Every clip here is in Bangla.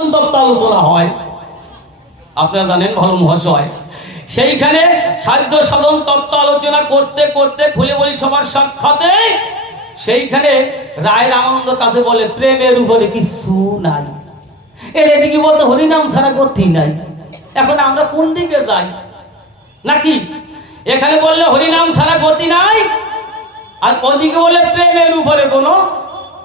আলোচনা হয়। আপনারা জানেন ভালো মহাশয়। সেইখানে সাধ্য সাধন তত্ত্ব আলোচনা করতে করতে খুলে বলি সবার সাক্ষাতে সেইখানে রায় রামানন্দ কাছে বলে, প্রেমের উপরে কিছু নাই। এর এদিকে বলতে হরিনাম ছাড়া গতি নাই? এখন আমরা কোন দিকে যাই? নাকি? এখানে বললে হরিনাম ছাড়া গতি নাই, আর ওদিকে বলে, প্রেমের উপরে কোনো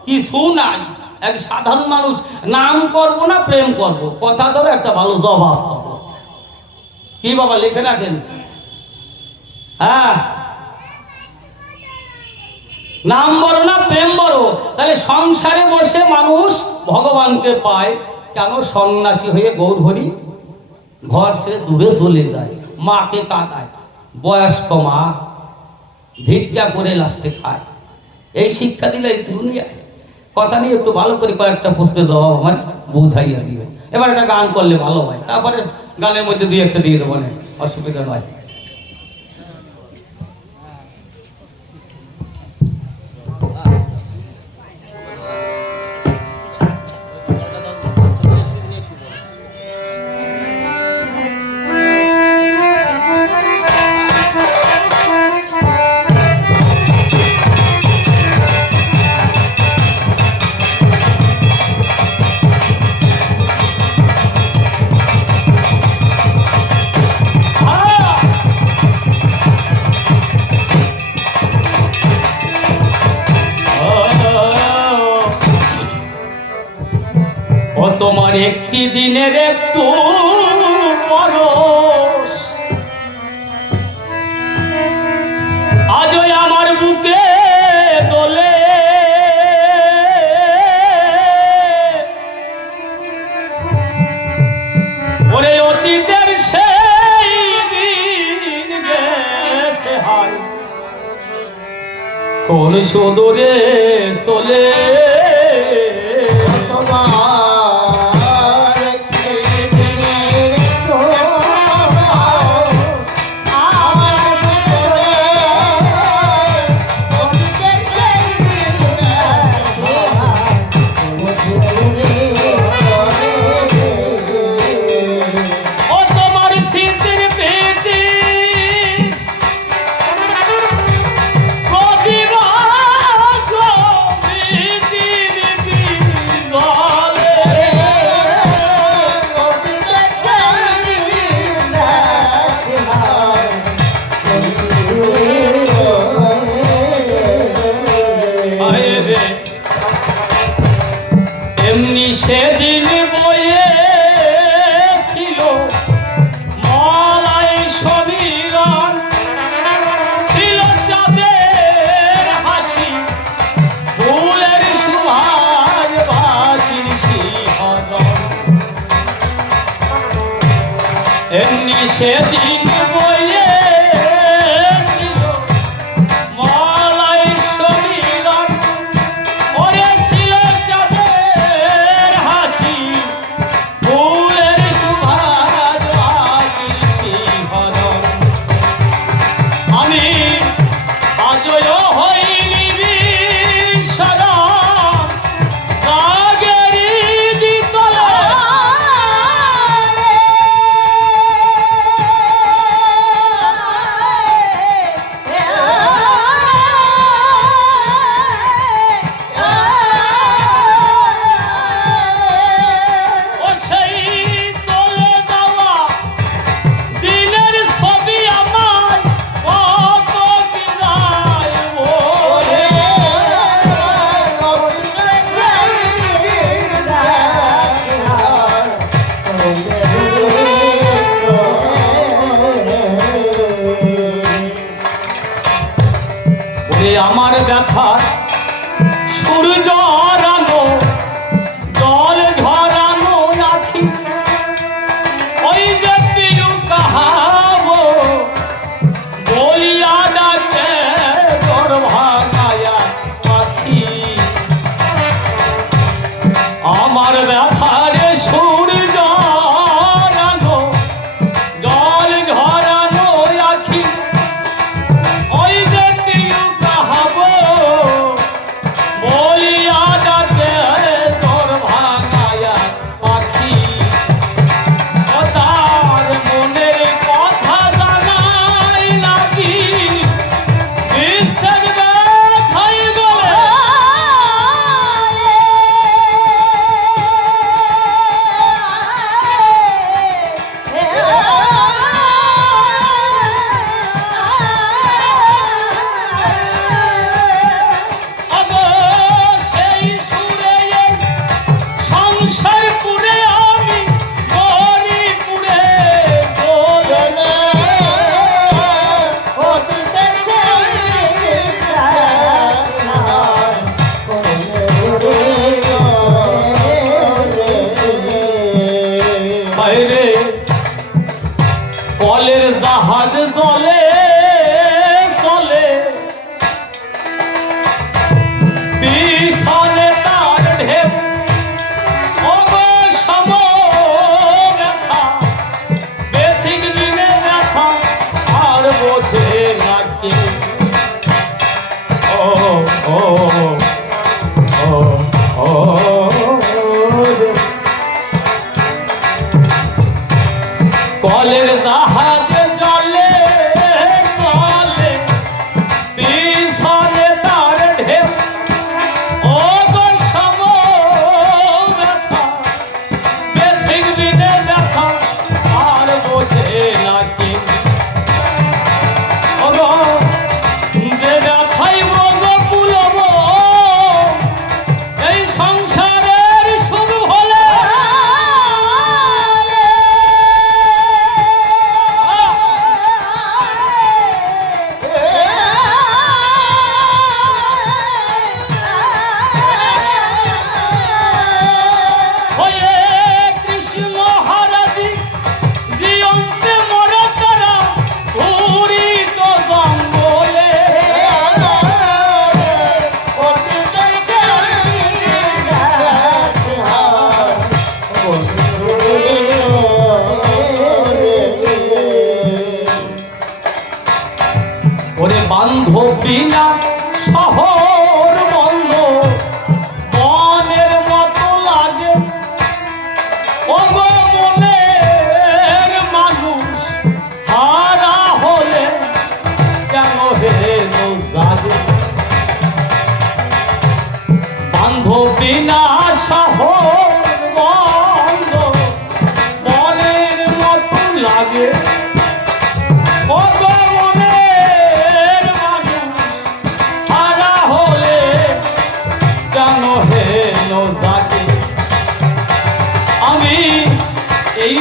কিছু নাই। এক সাধারণ মানুষ, নাম করব না, প্রেম করব? কথা ধরে একটা ভালো জবাব কি বাবা, লিখে রাখেন? হ্যাঁ। নাম বড় না, প্রেম বড় তাহলে সংসারে বসে মানুষ ভগবানকে পায়। কেন সন্ন্যাসী হয়ে গৌর হরি ঘর ছেড়ে দূরে চলে যায়। মাকে কাঁদায়। বয়স্ক মা ভিক্ষা করে লাস্টে খায়। এই শিক্ষা দিলে এই দুনিয়ায় কথা নিয়ে একটু ভালো করে কয়েকটা প্রশ্নের জবাব আমার বুঝাইয়া দিবে এবার একটা গান করলে ভালো হয়। তারপরে গানের মধ্যে দুই একটা দিয়ে দেবো, অসুবিধা নয়। তোমার একটি দিনের একটু আমার বুকে ওরে অতীতের সেই দিন কোন সুদূরে তোলে তোমার বান্ধবী না শহর জাগে আমি এই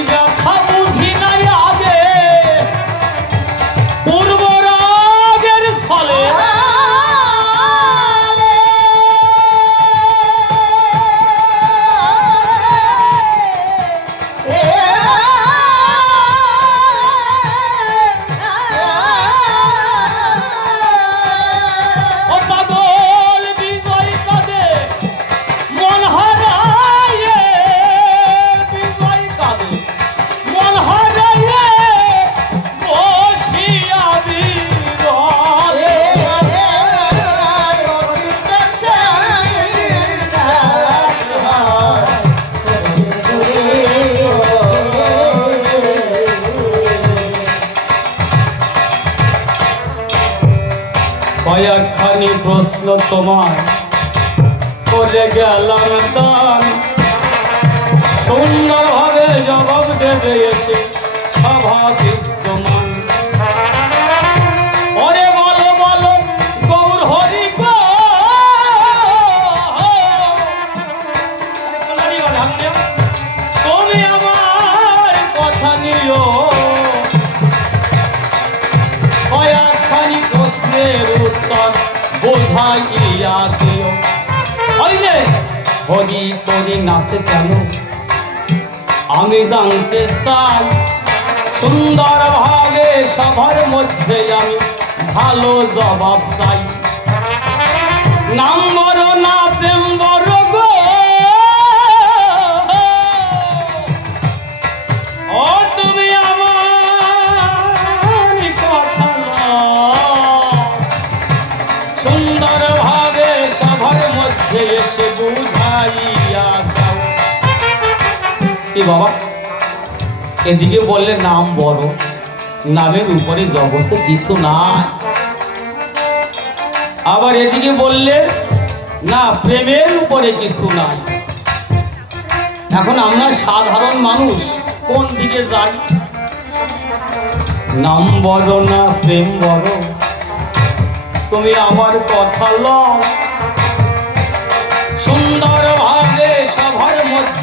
তোমার করে গেলাম দান সুন্দরভাবে জবাব দেবে এসে নাচে কেন আমি জানতে চাই, সুন্দর ভাবে সবার মধ্যে আমি ভালো জবাব চাই। নাম বড় না প্রেম বাবা। এদিকে বললে নাম বড়, নামের উপরে জগতে কিছু নাই। আবার এদিকে বললে, না, প্রেমের উপরে কিছু নাই। এখন আমরা সাধারণ মানুষ, কোন দিকে যাই? নাম বড় না প্রেম বড়? তুমি আমার কথা লও। সুন্দর সবার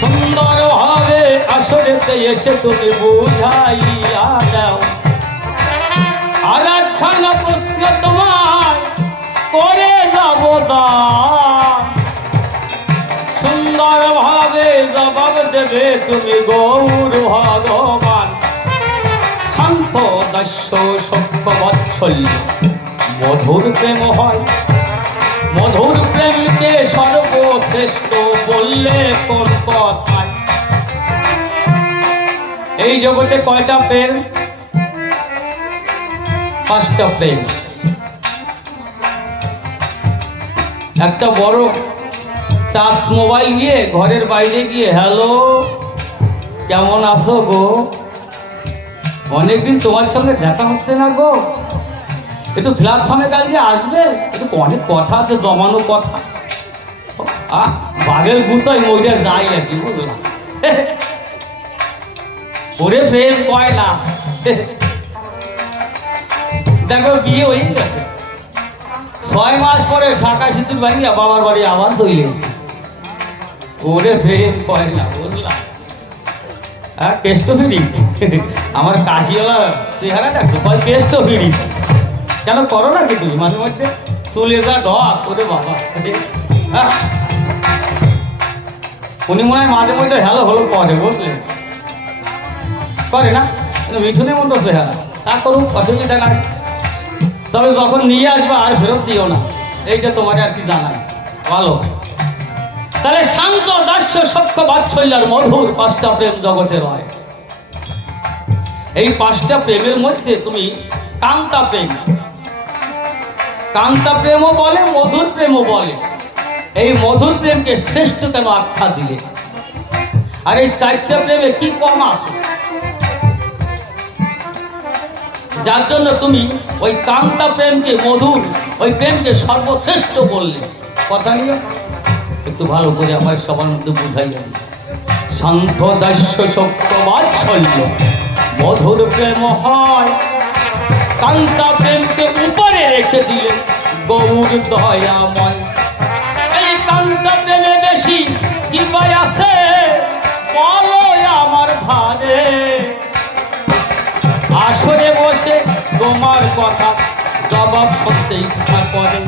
সুন্দর ভাবে আসরেতে এসে তুমি বুঝাইয়া দাও। আর একখানা প্রশ্ন তোমায় করে যাব সুন্দর ভাবে জবাব দেবে তুমি গৌর ভগবান। শান্ত দস্য সত্য বাৎসল্য মধুর প্রেম হয়। মধুর প্রেমকে সর্বশ্রেষ্ঠ বললে কোন কথায় এই জগতে কয়টা প্রেম পাঁচটা প্রেম একটা বড় টাচ মোবাইল নিয়ে ঘরের বাইরে গিয়ে হ্যালো কেমন আছো গো? অনেকদিন তোমার সঙ্গে দেখা হচ্ছে না গো। একটু প্ল্যাটফর্মে কালকে আসবে? একটু অনেক কথা আছে, জমানো কথা। আহ বাঘের গুতোয় মহিলার যাই আর কি বুঝলাম ওরে প্রেম কয় না দেখো, বিয়ে হয়ে গেছে। ছয় মাস পরে শাখা সিঁদুর ভাঙিয়া বাবার বাড়ি আবার চলে ওরে প্রেম কয় না বুঝলাম হ্যাঁ কেষ্ট ফিরি আমার কাশিওয়ালা চেহারা দেখো কয় কেষ্ট ফিরি কেন করো না কি তুমি মাঝে মধ্যে? চলে যা ডক ওরে বাবা। হ্যাঁ। উনি মনে হয় মাঝে মধ্যে হ্যালো হলো করে বুঝলেন করে না? মিঠুনের মতো চেহারা তা করুক, অসুবিধা নাই। তবে যখন নিয়ে আসবে আর ফেরত দিও না। এইটা তোমার আর কি জানাই ভালো। তাহলে শান্ত, দাস্য সক্ষ বাৎসল্যার মধুর পাঁচটা প্রেম জগতে রয়। এই পাঁচটা প্রেমের মধ্যে তুমি কান্তা প্রেম। কান্তা প্রেমও বলে, মধুর প্রেমও বলে। এই মধুর প্রেমকে শ্রেষ্ঠ কেন আখ্যা দিলে? আর এই চারটা প্রেমে কি কম আছে? যার জন্য তুমি ওই কান্তা প্রেমকে মধুর, ওই প্রেমকে সর্বশ্রেষ্ঠ বললে। কথা নিয়ে একটু ভালো করে আমার সবার মধ্যে বুঝাই যাবে শান্ত দাস্য বাৎসল্য, মধুর প্রেম হয়। কান্তা প্রেমকে উপরে রেখে দিলে গৌর দয়াময়। কান্তা বেশি আছে? বলো আমার ভারে আসরে বসে তোমার কথা জবাব করতে ইচ্ছা করে।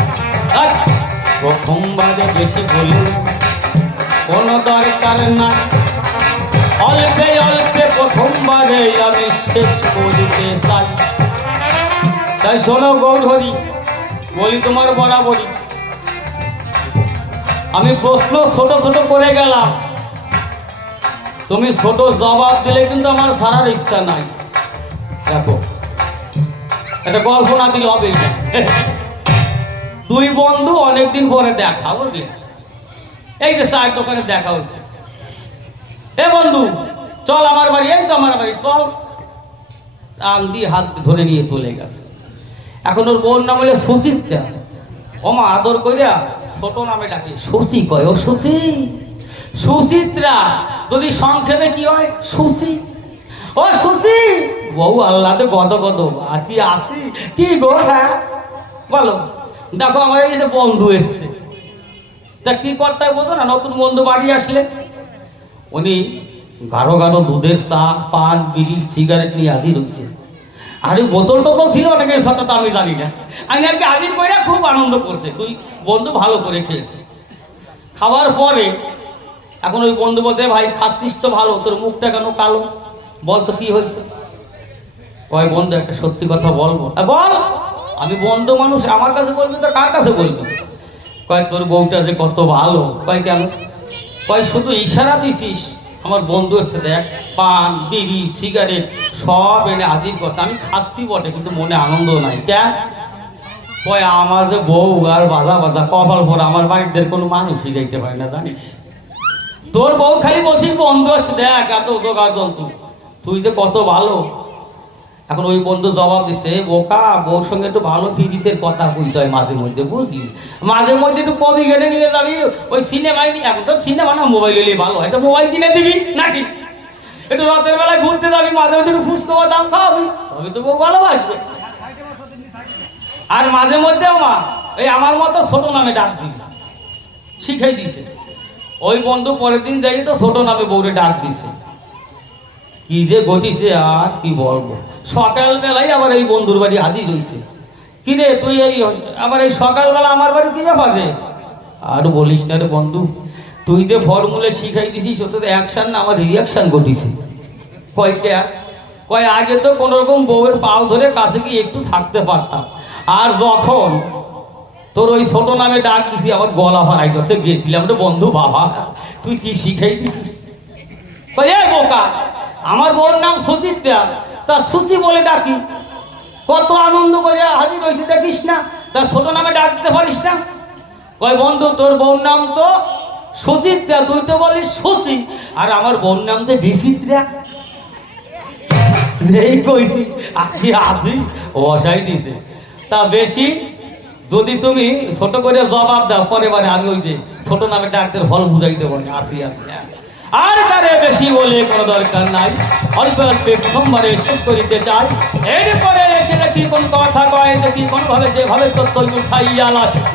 প্রথমবারে বেশি বলি কোনো দরকার নাই। অল্পে অল্পে প্রথমবারে আমি শেষ করিতে চাই। তাই শোনো গৌরহরি, বলি তোমার বরাবরই। আমি প্রশ্ন ছোট ছোট করে গেলাম। তুমি ছোট জবাব দিলে কিন্তু আমার ছাড়ার ইচ্ছা নাই। দেখো, একটা গল্প না দিলে হবে না। দুই বন্ধু অনেকদিন পরে দেখা, বুঝলি? এই যে চায়ের দোকানে দেখা হচ্ছে। এ বন্ধু, চল আমার বাড়ি, এই তো আমার বাড়ি, চল। টান দিয়ে হাত ধরে নিয়ে চলে গেছে। এখন ওর বোন নাম হলে সুচিত্রা। ওমা আদর কইরা ছোট নামে ডাকে, সুচি কয়, ও সুচি, সুচিত্রা, যদি সংক্ষেপে কি হয়? সুচি, ও সুচি, বউ আল্লাহতে গদ গদ, আর কি আসি? কি গো হ্যাঁ? বলো, দেখো আমার এই যে বন্ধু এসছে। তা কি করতে বলতো না, নতুন বন্ধু বাড়ি আসলে? উনি গাঢ় গাঢ় দুধের চা, পান, বিড়ি, সিগারেট নিয়ে হাজির হচ্ছে আর ওই বোতল টোতল ছিল অনেকের সাথে তো আমি জানি না। আমি আজকে হাজির করে খুব আনন্দ করছে। তুই বন্ধু ভালো করে খেয়েছে। খাওয়ার পরে এখন ওই বন্ধু বলতে ভাই, খাচ্ছিস তো ভালো, তোর মুখটা কেন কালো? বল তো কি হয়েছে? কয়, বন্ধু, একটা সত্যি কথা বলব। বল। আমি বন্ধু মানুষ, আমার কাছে বলবি তো কার কাছে বলবি? কয়, তোর বউটা যে কত ভালো। কয়, কেন? কয়, শুধু ইশারা দিছিস। আমার বন্ধু হচ্ছে দেখ, পান, বিড়ি, সিগারেট, সব এনে হাজির করতে আমি খাচ্ছি বটে, কিন্তু মনে আনন্দ নাই। কেন ওই আমার যে বউ আর বাধা বাধা, কপাল পর আমার বাড়িদের কোনো মানুষই দেখতে পারে না, জানিস? তোর বউ খালি বলছিস বন্ধু হচ্ছে দেখ, এত জন্তু তুই যে কত ভালো এখন ওই বন্ধু জবাব দিচ্ছে বোকা বউর সঙ্গে একটু ভালো ফিরিতের কথা বলতে হয় মাঝে মধ্যে, বুঝলি? মাঝে মধ্যে একটু কবি ঘেটে নিয়ে যাবি, ওই সিনেমায় এখন তো সিনেমা না, মোবাইল এলে ভালো হয়। মোবাইল কিনে দিবি নাকি? একটু রাতের বেলায় ঘুরতে যাবি, মাঝে মধ্যে একটু ফুসকো দাম খাওয়াবি, তবে তো বউ ভালোবাসবে। আর মাঝে মধ্যেও মা এই আমার মতো ছোট নামে ডাক দিছে শিখাই দিছে। ওই বন্ধু পরের দিন যাই তো ছোট নামে বউরে ডাক দিছে। কি যে ঘটিছে আর কি বলব? সকালবেলায় আবার এই বন্ধুর বাড়ি আদি রয়েছে কিরে তুই এই আবার এই সকালবেলা আমার বাড়ি কি ব্যাপার রে? আর বলিস না রে বন্ধু, তুই যে ফর্মুলা শিখাই দিছিস ওতে অ্যাকশন না, আমার রিয়াকশন ঘটিছে। কয় কে? কয়, আগে তো কোনো রকম বউয়ের পাও ধরে কাছে গিয়ে একটু থাকতে পারতাম। আর যখন তোর ওই ছোট নামে ডাক দিছি, আমার গলা ভাড়াই করতে গেছিলাম রে বন্ধু বাবা। তুই কি শিখাই দিছিস? বোকা, আমার বউর নাম সুচিত্রা তা সুচি বলে ডাকি। কত আনন্দ করে হাজির হয়েছে দেখিস না? তা ছোট নামে ডাক দিতে পারিস না? কয়, বন্ধু, তোর বউর নাম তো সুচিত্রা, তুই তো বলিস সুচি। আর আমার বউর নাম তো বিচিত্রা। এই কইছি আছি আছি বসাই দিছে তা বেশি, যদি তুমি ছোট করে জবাব দাও পরে বারে আমি ওই যে ছোট নামে ডাক্তার ফল বুঝাই দেবো আসি আসি হ্যাঁ। বেশি বলে কোনো দরকার নাই। অল্প অল্প সোমবারে শেষ করিতে চাই। এরপরে এসে নাকি কোন কথা কয় নাকি কোন ভাবে যেভাবে তত্ত্ব উঠাইয়া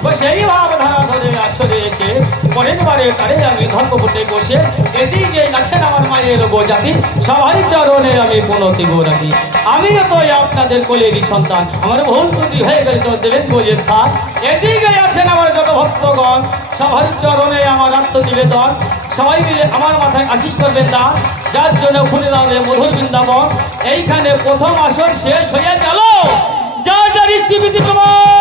ও সেই ভাব ধারা আসরে এসে পরের বারে তারে আমি ধর্মপুটে বসে এদিকে নাচেন আমার মায়ের বোঝাতি সবাই চরণে আমি পুনতি রাখি আমিও তো আপনাদের কোলেরই সন্তান, আমার ভুল ত্রুটি হয়ে গেলে তো দেবেন বইয়ের থাক এদিকে আছেন আমার যত ভক্তগণ, সবার চরণে আমার আত্মনিবেদন। সবাই মিলে আমার মাথায় আশিস করবেন না। যার জন্য খুলে দাঁড়ে মধুর বৃন্দাবন। এইখানে প্রথম আসর শেষ হয়ে গেল। যা যা রীতি তোমার।